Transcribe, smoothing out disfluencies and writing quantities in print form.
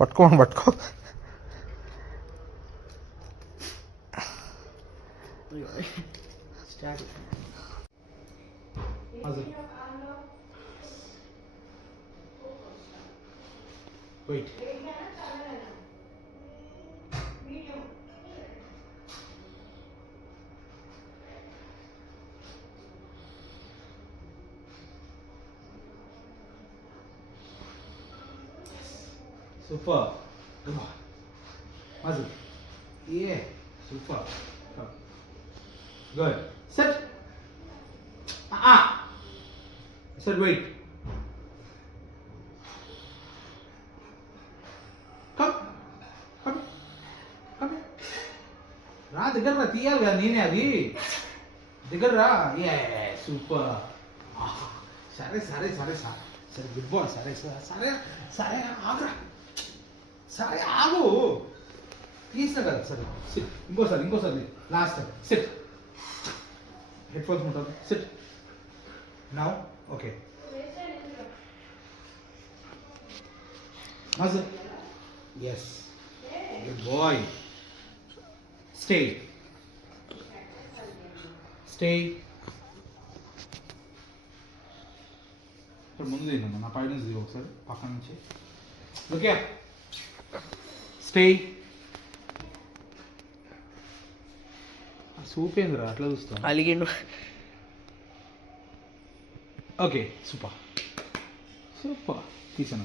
పట్టుకో start. Wait. Super. Come on. Mazul. Yeah. Super. Come. Good. Sit. Sit, wait. Come. Come. Come. రా దగ్గర రా, తీయాలి కదా నేనే అది. దగ్గర రా. ఏ సూపర్. సరే సరే సరే సరే సరే గుడ్ బాయ్. సరే సరే సరే సరే ఆగురా. సరే ఆగు. తీస్తా కదా. సరే సిట్. ఇంకోసారి last time sit. Headphones ఉంటుంది. Sit now. ఓకే మజల్. Yes good boy. స్టే. ఇక్కడ ముందు తిన్నాను, నా పైన నుంచి ఒకసారి పక్కన నుంచి. Okay stay. సూప్ ఏందిరా అట్లా చూస్తాను. అలిగిండు. ఓకే సూపర్ తీసాను.